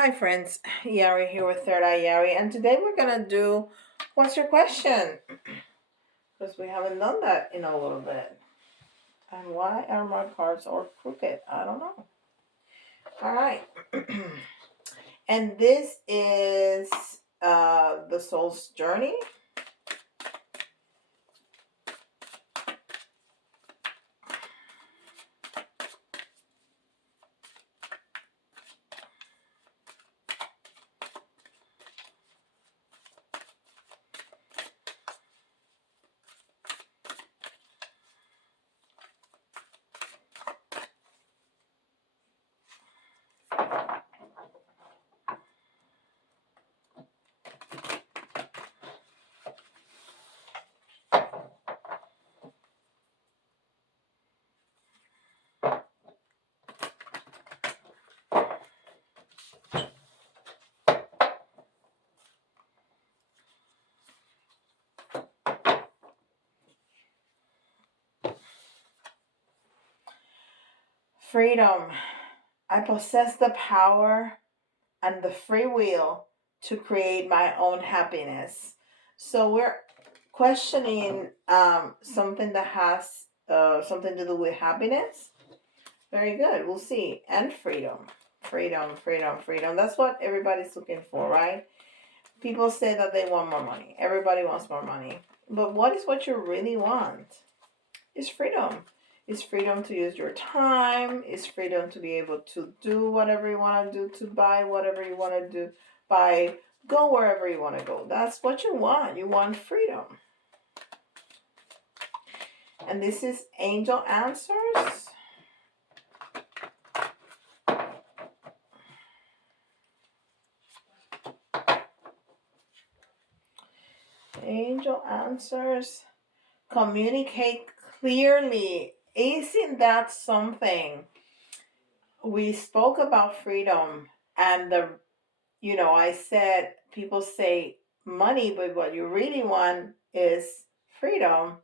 Hi friends, Yari here with Third Eye Yari, and today we're gonna do what's your question? Because we haven't done that in a little bit. And why are my cards all crooked? I don't know. All right, and this is the soul's journey. Freedom. I possess the power and the free will to create my own happiness. So we're questioning something that has something to do with happiness. Very good. We'll see. And freedom. Freedom, freedom, freedom. That's what everybody's looking for, right? People say that they want more money. Everybody wants more money. But what is what you really want? It's freedom. It's freedom to use your time. It's freedom to be able to do whatever you want to do, to buy whatever you want to do, buy, go wherever you want to go. That's what you want. You want freedom. And this is Angel Answers. Angel Answers. Communicate clearly. Isn't that something? We spoke about freedom and I said people say money, but what you really want is freedom.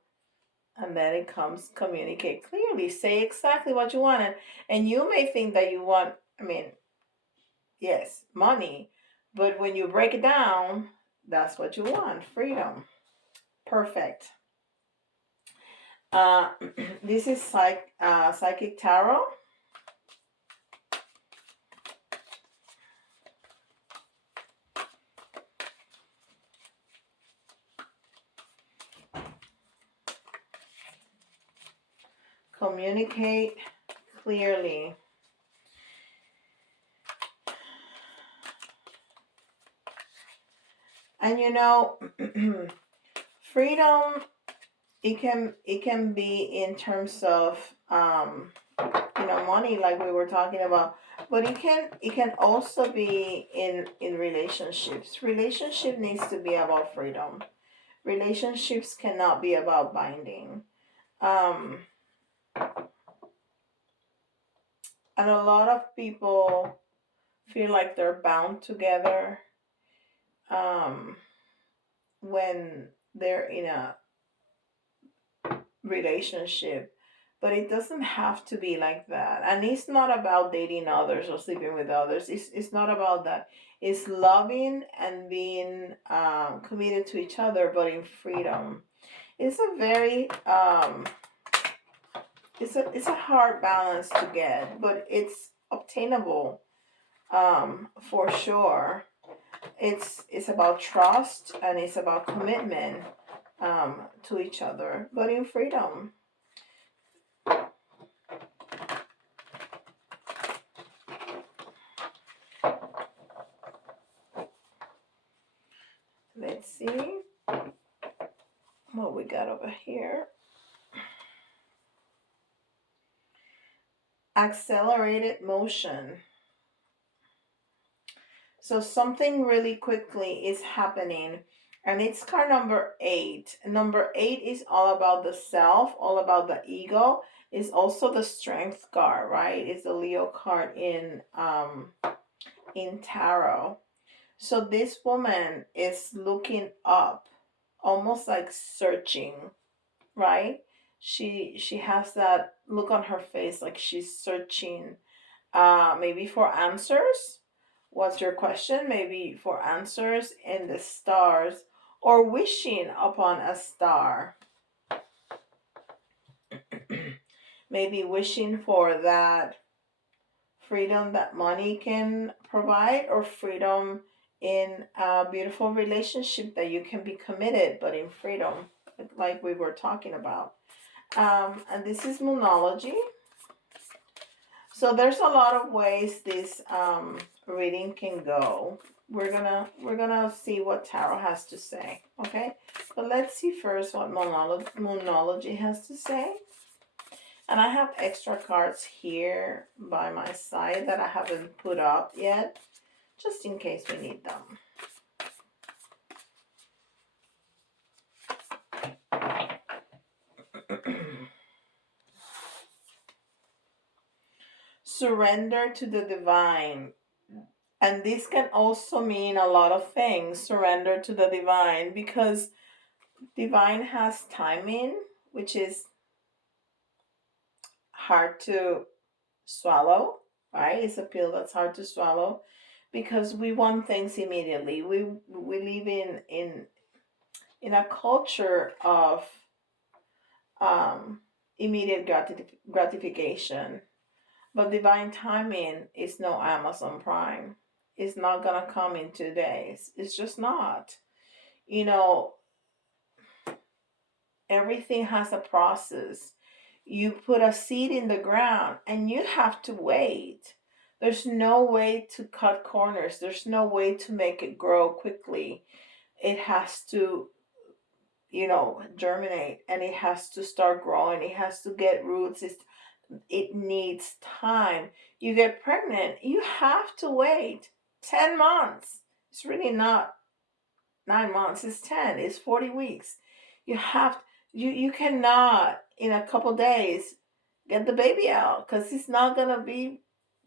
And then it comes communicate clearly. Say exactly what you want. And you may think that you want, yes, money. But when you break it down, that's what you want, freedom. Perfect. Uh, this is Psychic Tarot. Communicate clearly. And freedom, it can be in terms of money, like we were talking about, but it can also be in relationships. Relationship needs to be about freedom. Relationships cannot be about binding. um and a lot of people feel like they're bound together um when they're in a relationship, but it doesn't have to be like that. And it's not about dating others or sleeping with others. It's not about that. It's loving and being committed to each other, but in freedom. It's a very it's a hard balance to get, but it's obtainable, for sure. It's about trust and it's about commitment, to each other, but in freedom. Let's see what we got over here. Accelerated motion. So something really quickly is happening. And it's card number 8. Number 8 is all about the self, all about the ego. It's also the strength card, right? It's the Leo card in tarot. So this woman is looking up, almost like searching, right? She has that look on her face like she's searching, maybe for answers, What's your question? Maybe for answers in the stars or wishing upon a star. Maybe wishing for that freedom that money can provide, or freedom in a beautiful relationship that you can be committed but in freedom, like we were talking about. And this is Moonology. So there's a lot of ways this reading can go. We're gonna see what tarot has to say. Okay, but let's see first what Moonology has to say. And I have extra cards here by my side that I haven't put up yet, just in case we need them. Surrender to the divine. And this can also mean a lot of things. Surrender to the divine, because divine has timing, which is hard to swallow, right? It's a pill that's hard to swallow because we want things immediately. We live in a culture of immediate gratification, but divine timing is no Amazon Prime. It's not gonna come in 2 days. It's just not. You know, everything has a process. You put a seed in the ground and you have to wait. There's no way to cut corners. There's no way to make it grow quickly. It has to, germinate, and it has to start growing. It has to get roots. It needs time. You get pregnant, you have to wait 10 months. It's really not 9 months, it's 10, it's 40 weeks. You cannot in a couple days get the baby out because it's not gonna be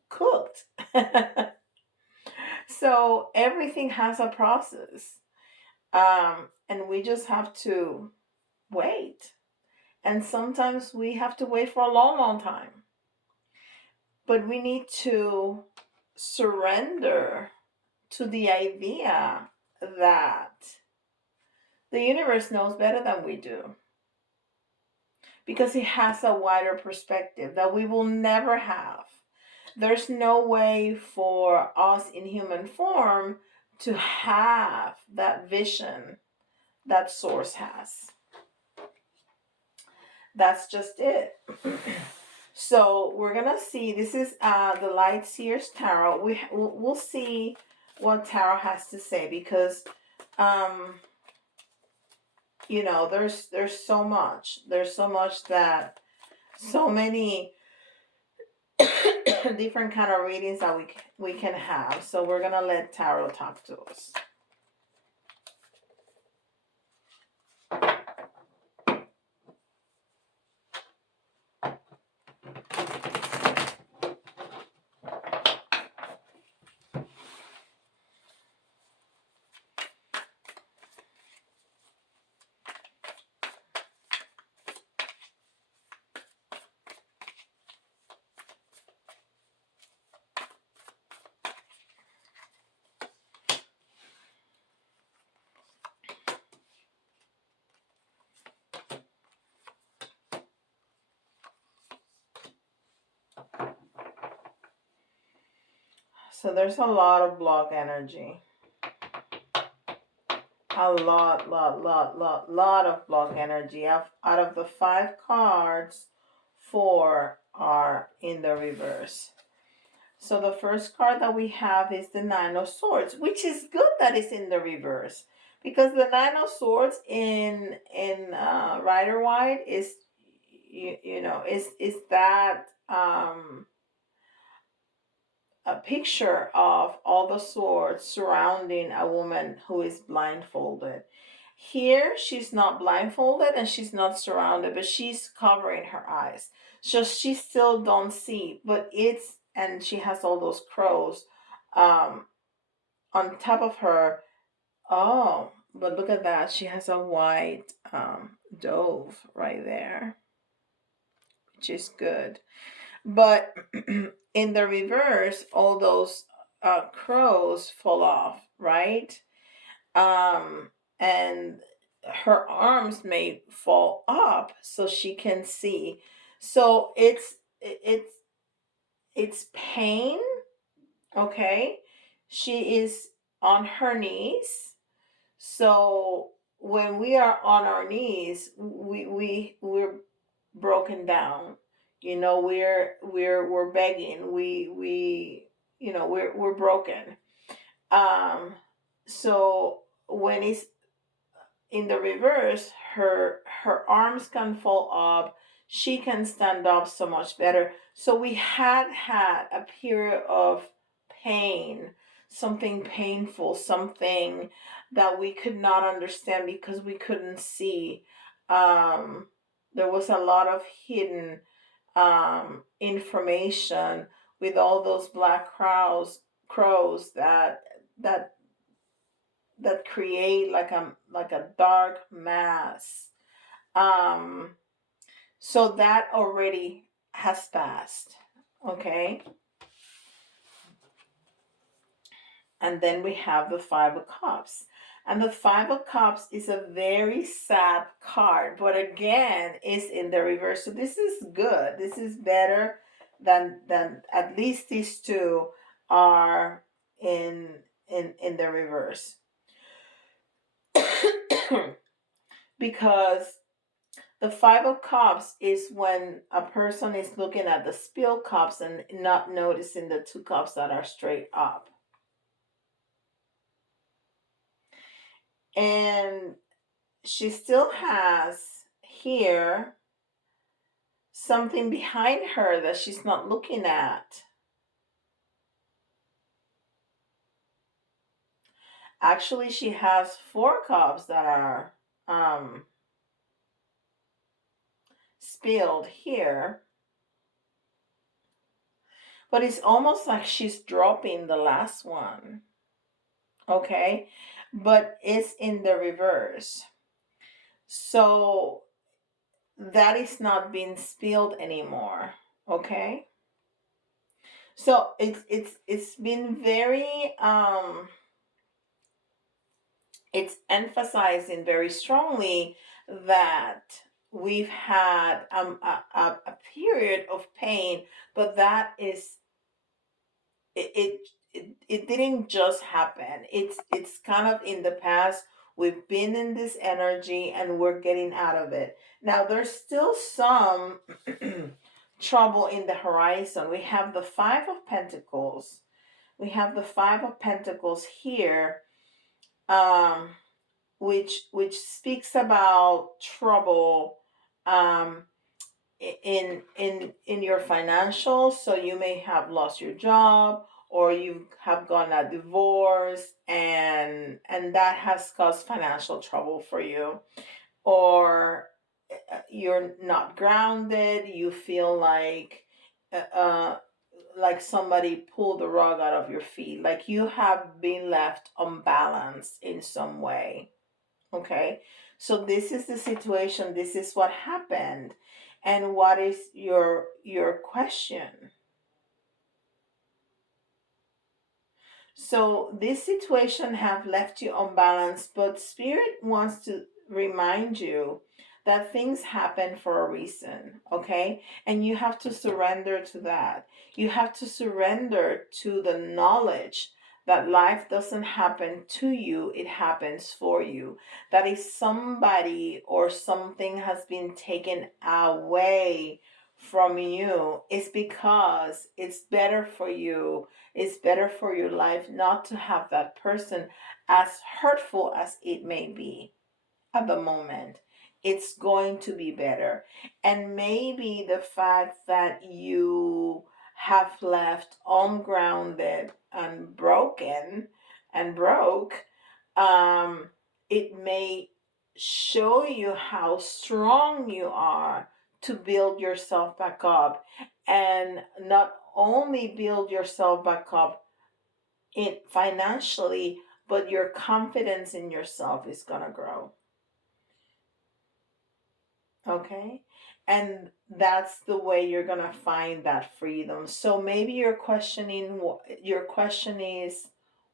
cooked. So everything has a process. And we just have to wait. And sometimes we have to wait for a long, long time. But we need to surrender to the idea that the universe knows better than we do, because it has a wider perspective that we will never have. There's no way for us in human form to have that vision that Source has. That's just it. So we're gonna see. This is the Light Seer's Tarot. We'll see what Tarot has to say, because there's so much. There's so much that so many different kind of readings that we can have. So we're gonna let Tarot talk to us. So there's a lot of block energy. A lot of block energy. Out of the 5 cards, 4 are in the reverse. So the first card that we have is the Nine of Swords, which is good that it's in the reverse, because the Nine of Swords in Rider White is is that a picture of all the swords surrounding a woman who is blindfolded. Here, she's not blindfolded and she's not surrounded, but she's covering her eyes. So she still don't see, and she has all those crows on top of her. Oh, but look at that. She has a white dove right there, which is good. But in the reverse, all those crows fall off, right? Um, and her arms may fall up so she can see. So it's pain. Okay, she is on her knees. So when we are on our knees, we're broken down. We're begging. We're broken. So when it's in the reverse, her arms can fall up. She can stand up so much better. So we had a period of pain, something painful, something that we could not understand because we couldn't see. Um, there was a lot of hidden information with all those black crows that that create like a dark mass. Um, so that already has passed. Okay, and then we have the Five of Cups. And the Five of Cups is a very sad card, but again, is in the reverse. So this is good. This is better than at least these two are in the reverse. Because the Five of Cups is when a person is looking at the spilled cups and not noticing the two cups that are straight up. And she still has here something behind her that she's not looking at. Actually, she has four cups that are spilled here. But it's almost like she's dropping the last one. Okay? But it's in the reverse. So that is not being spilled anymore. Okay? So it's been very it's emphasizing very strongly that we've had a period of pain, but that is it didn't just happen. It's kind of in the past. We've been in this energy and we're getting out of it. Now there's still some trouble in the horizon. We have the Five of Pentacles. We have the Five of Pentacles here, um, which speaks about trouble, um, in your financials. So you may have lost your job, or you have gotten a divorce, and that has caused financial trouble for you. Or you're not grounded. You feel like somebody pulled the rug out of your feet, like you have been left unbalanced in some way. Okay, so this is the situation. This is what happened. And what is your question? So this situation have left you unbalanced, but spirit wants to remind you that things happen for a reason, okay? And you have to surrender to that. You have to surrender to the knowledge that life doesn't happen to you, it happens for you. That if somebody or something has been taken away from you, it's because it's better for you, it's better for your life not to have that person, as hurtful as it may be at the moment. It's going to be better. And maybe the fact that you have left ungrounded and broken and broke, um, it may show you how strong you are to build yourself back up, and not only build yourself back up it financially, but your confidence in yourself is going to grow. Okay, And that's the way you're going to find that freedom. So maybe your question is,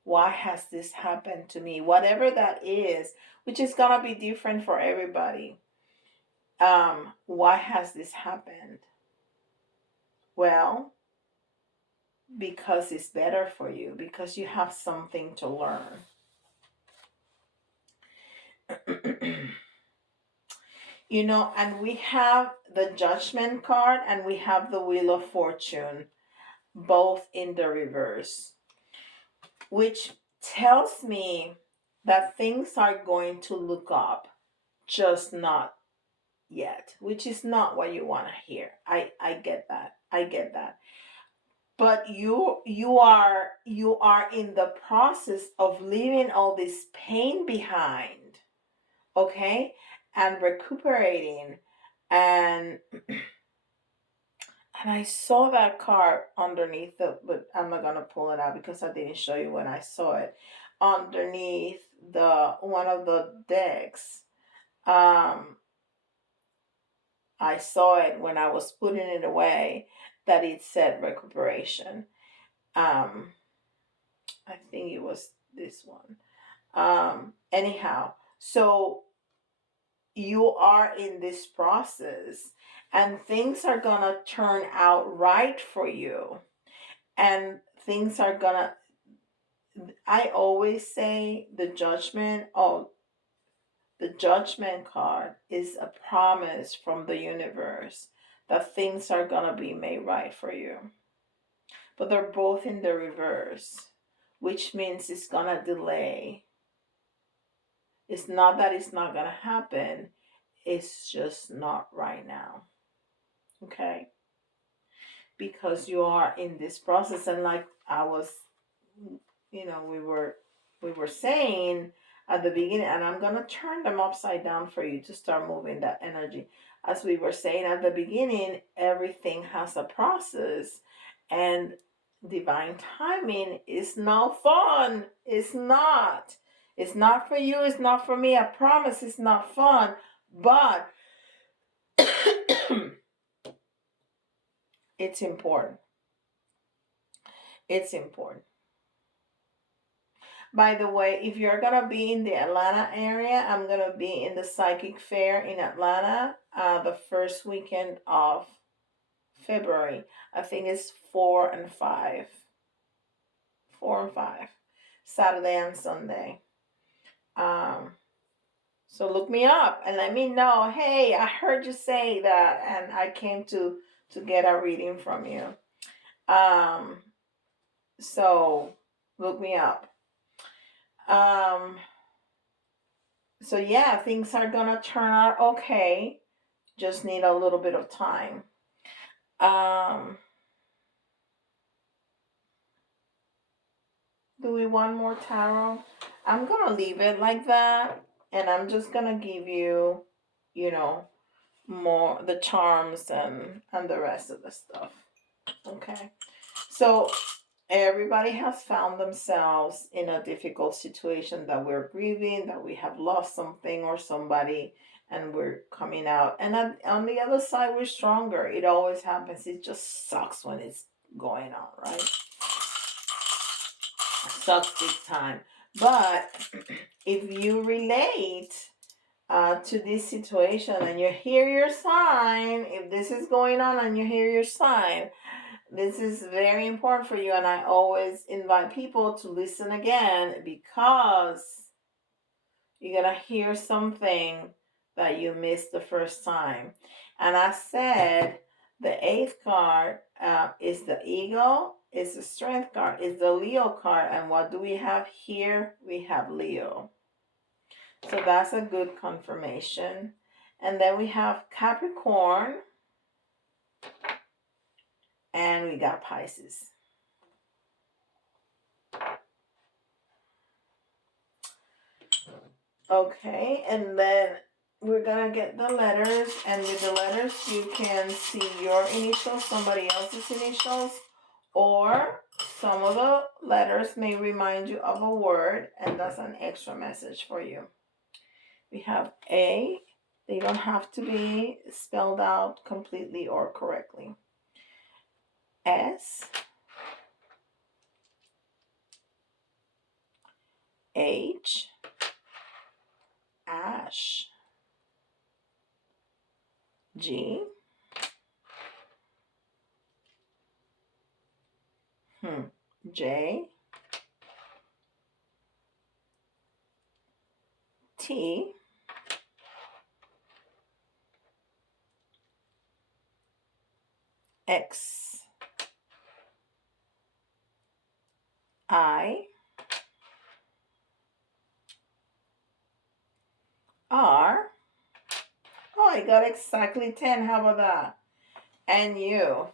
why has this happened to me? Whatever that is, which is going to be different for everybody. Why has this happened? Well, because it's better for you, because you have something to learn. And we have the Judgment card and we have the Wheel of Fortune, both in the reverse, which tells me that things are going to look up, just not yet, which is not what you want to hear. I get that. But you are in the process of leaving all this pain behind, okay, and recuperating. And I saw that card underneath but I'm not gonna pull it out because I didn't show you when I saw it, underneath the one of the decks. I saw it when I was putting it away, that it said recuperation. I think it was this one. Anyhow, so you are in this process and things are gonna turn out right for you. And things are gonna, I always say the judgment card is a promise from the universe that things are gonna be made right for you. But they're both in the reverse, which means it's gonna delay. It's not that it's not gonna happen, it's just not right now. Okay? Because you are in this process, and like I was, we were saying at the beginning, and I'm gonna turn them upside down for you to start moving that energy. As we were saying at the beginning, everything has a process, and divine timing is not fun. It's not. It's not for you. It's not for me. I promise it's not fun. But it's important. It's important. By the way, if you're going to be in the Atlanta area, I'm going to be in the Psychic Fair in Atlanta the first weekend of February. I think it's 4 and 5. 4 and 5. Saturday and Sunday. So look me up and let me know, hey, I heard you say that and I came to get a reading from you. So look me up. So yeah, things are gonna turn out okay. Just need a little bit of time. Do we want more tarot? I'm gonna leave it like that, and I'm just gonna give you, more the charms and the rest of the stuff. Okay, so everybody has found themselves in a difficult situation, that we're grieving, that we have lost something or somebody, and we're coming out. And on the other side, we're stronger. It always happens. It just sucks when it's going on, right? Sucks big time. But if you relate to this situation and you hear your sign, if this is going on and you hear your sign, this is very important for you. And I always invite people to listen again, because you're going to hear something that you missed the first time. And I said the 8th card is the Eagle, is the Strength card, is the Leo card. And what do we have here? We have Leo. So that's a good confirmation. And then we have Capricorn. And we got Pisces. Okay, and then we're gonna get the letters, and with the letters you can see your initials, somebody else's initials, or some of the letters may remind you of a word, and that's an extra message for you. We have A, They don't have to be spelled out completely or correctly. S H Ash G J T X I R. Oh, I got exactly 10. How about that? And U.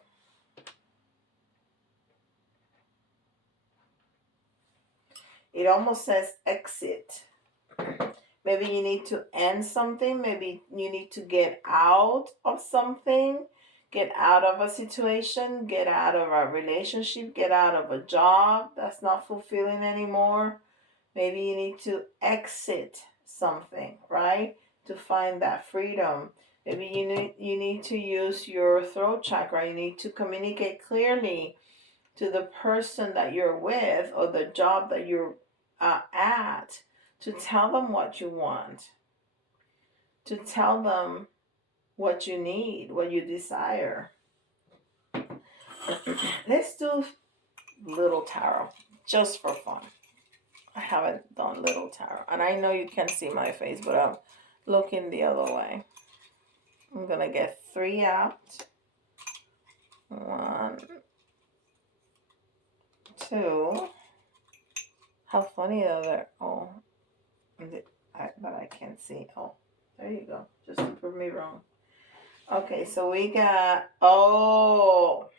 It almost says exit. Maybe you need to end something. Maybe you need to get out of something, get out of a situation, get out of a relationship, get out of a job that's not fulfilling anymore. Maybe you need to exit something, right? To find that freedom. Maybe you need to use your throat chakra. You need to communicate clearly to the person that you're with or the job that you're at, to tell them what you want, to tell them what you need, what you desire. Let's do little tarot just for fun. I haven't done little tarot, and I know you can't see my face, but I'm looking the other way. I'm gonna get 3 out. 1, 2. How funny though they're. Oh, but I can't see. Oh, there you go. Just to prove me wrong. Okay, so we got. Oh,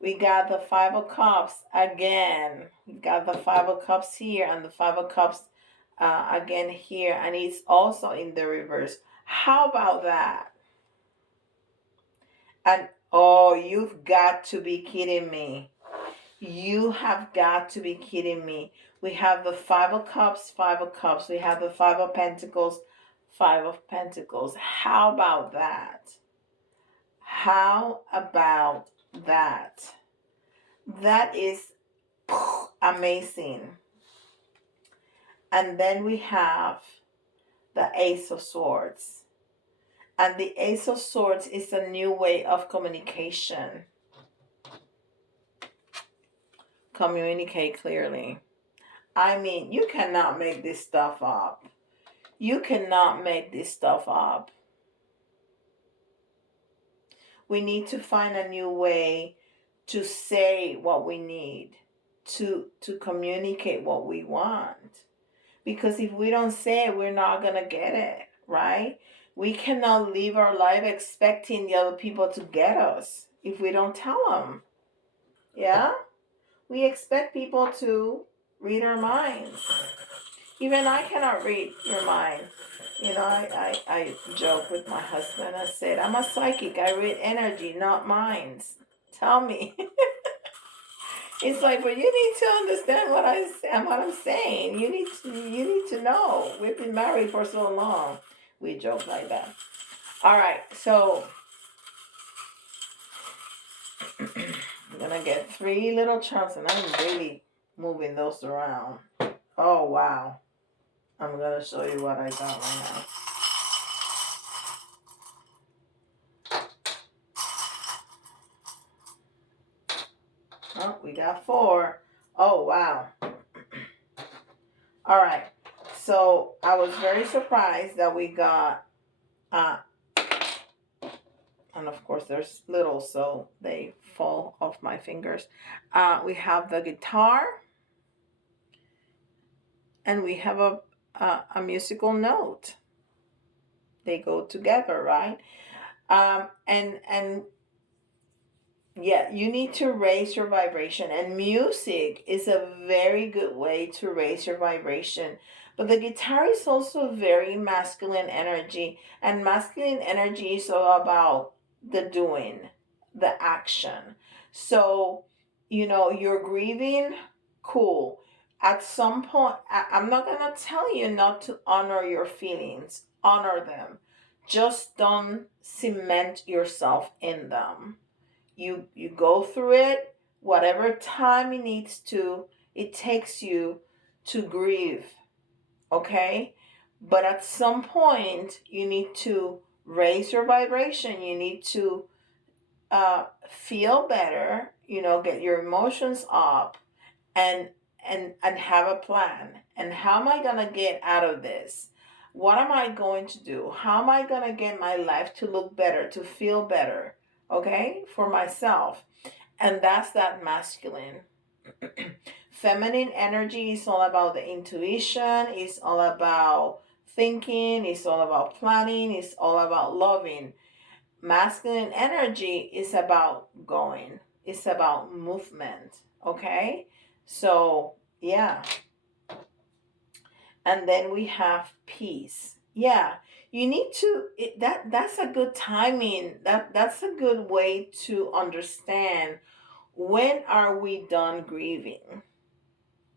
we got the 5 of Cups again. We got the 5 of Cups here and the 5 of Cups again here, and it's also in the reverse. How about that? And oh, you've got to be kidding me. You have got to be kidding me. We have the 5 of Cups, 5 of Cups. We have the 5 of Pentacles, 5 of Pentacles. How about that? How about that? That is amazing. And then we have the Ace of Swords. And the Ace of Swords is a new way of communication. Communicate clearly. I mean, you cannot make this stuff up. You cannot make this stuff up. We need to find a new way to say what we need, to communicate what we want. Because if we don't say it, we're not going to get it, right? We cannot live our life expecting the other people to get us if we don't tell them. Yeah? We expect people to read our minds. Even I cannot read your mind. You know, I joke with my husband. I said, I'm a psychic. I read energy, not minds. Tell me. It's like, but you need to understand what I'm saying. You need to know. We've been married for so long. We joke like that. All right, so I'm gonna get 3 little charms, and I'm really moving those around. Oh wow! I'm gonna show you what I got right now. Oh, we got 4. Oh, wow. All right. So I was very surprised that we got, and of course there's little, so they fall off my fingers. We have the guitar, and we have a musical note. They go together, right? And yeah, you need to raise your vibration, and music is a very good way to raise your vibration. But the guitar is also very masculine energy, and masculine energy is all about the doing, the action. So, you're grieving, cool. At some point, I'm not going to tell you not to honor your feelings. honor them. Just don't cement yourself in them. You go through it, whatever time it takes you to grieve, okay? But at some point, you need to raise your vibration. You need to feel better, get your emotions up, and and have a plan. And how am I going to get out of this? What am I going to do? How am I going to get my life to look better, to feel better, okay, for myself? And that's that masculine. Feminine energy is all about the intuition, it's all about thinking, it's all about planning, it's all about loving. Masculine energy is about going, it's about movement, okay? So, yeah. And then we have peace. Yeah. You need to that's a good timing. That's a good way to understand when are we done grieving?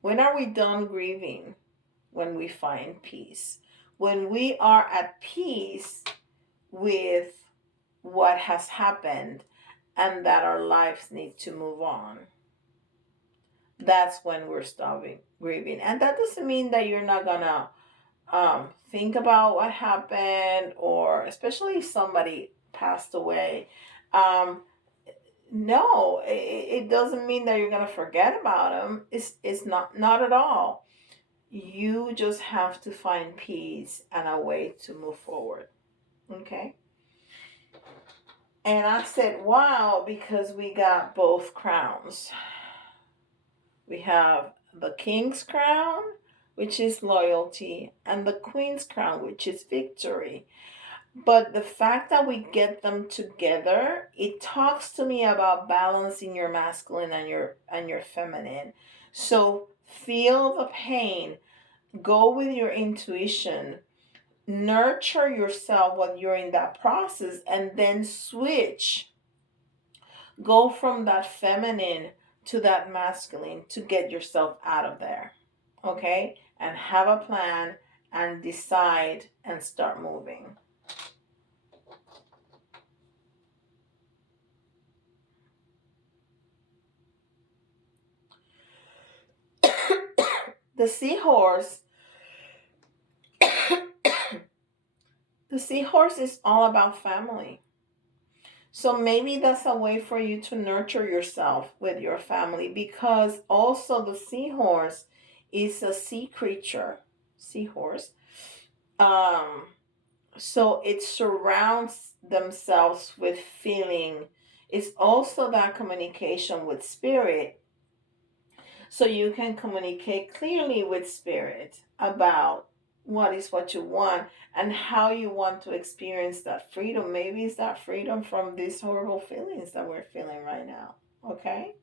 When are we done grieving? When we find peace. When we are at peace with what has happened and that our lives need to move on. That's when we're stopping grieving. And that doesn't mean that you're not gonna think about what happened, or especially if somebody passed away. Um, no, it doesn't mean that you're gonna forget about them. It's not at all. You just have to find peace and a way to move forward. Okay. And I said, wow, because we got both crowns. We have the king's crown, which is loyalty, and the queen's crown, which is victory. But the fact that we get them together, it talks to me about balancing your masculine and your feminine. So feel the pain, go with your intuition, nurture yourself while you're in that process, and then switch. Go from that feminine to that masculine to get yourself out of there. Okay? And have a plan and decide and start moving. The seahorse the seahorse is all about family. So maybe that's a way for you to nurture yourself with your family, because also the seahorse is a sea creature. Seahorse. Um so it surrounds themselves with feeling. It's also that communication with spirit, so you can communicate clearly with spirit about what you want and how you want to experience that freedom. Maybe it's that freedom from these horrible feelings that we're feeling right now. Okay?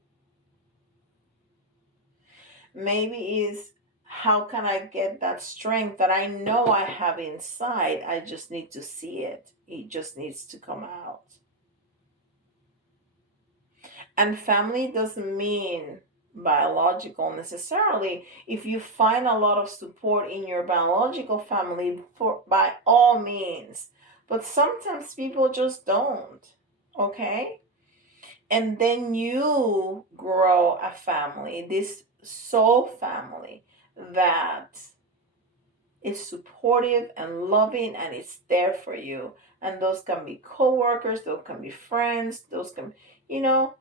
Maybe is, how can I get that strength that I know I have inside? I just need to see it. It just needs to come out. And family doesn't mean biological necessarily. If you find a lot of support in your biological family, for by all means. But sometimes people just don't. Okay? And then you grow a family, this soul family that is supportive and loving and it's there for you. And those can be co-workers, those can be friends, those can, you know,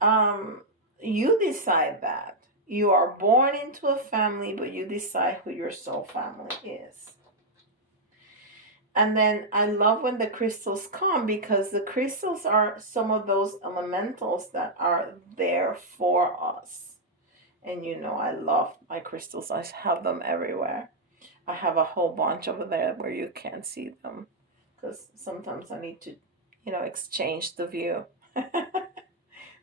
um, you decide that. You are born into a family, but you decide who your soul family is. And then I love when the crystals come, because the crystals are some of those elementals that are there for us. And I love my crystals. I have them everywhere. I have a whole bunch over there where you can't see them, because sometimes I need to, exchange the view.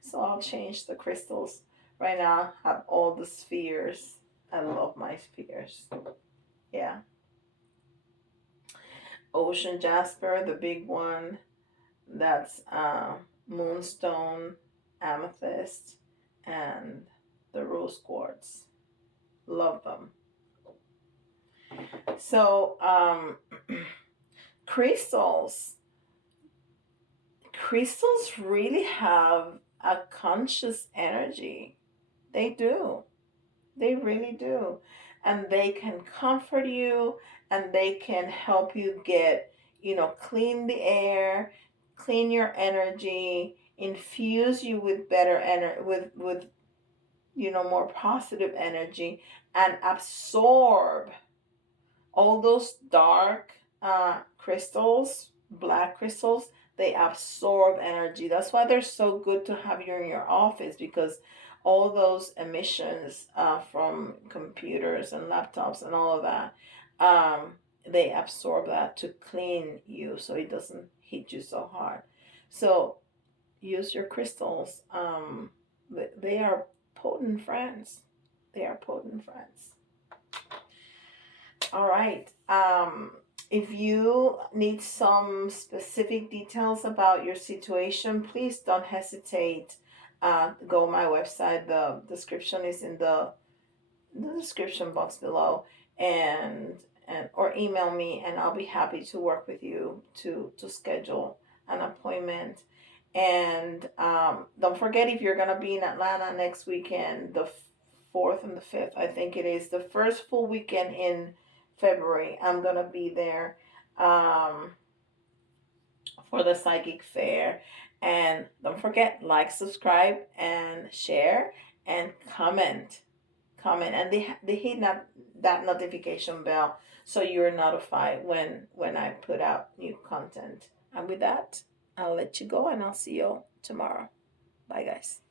So I'll change the crystals. Right now, I have all the spheres. I love my spheres. Yeah. Ocean jasper, the big one. That's moonstone, amethyst, and the rose quartz. Love them. So, crystals. Crystals really have a conscious energy. They do. They really do. And they can comfort you, and they can help you get, clean the air, clean your energy, infuse you with better energy, with more positive energy, and absorb all those dark crystals, black crystals. They absorb energy. That's why they're so good to have you in your office, because all those emissions from computers and laptops and all of that, they absorb that to clean you so it doesn't hit you so hard. So use your crystals. They are potent friends. They are potent friends. All right. If you need some specific details about your situation, please don't hesitate. Go my website. The description is in the description box below, and or email me, and I'll be happy to work with you to schedule an appointment. And don't forget, if you're gonna be in Atlanta next weekend, the 4th and the 5th, I think it is the first full weekend in February. I'm gonna be there for the psychic fair. And don't forget, like, subscribe, and share, and comment, and they hit that notification bell so you're notified when I put out new content. And with that, I'll let you go, and I'll see you tomorrow. Bye, guys.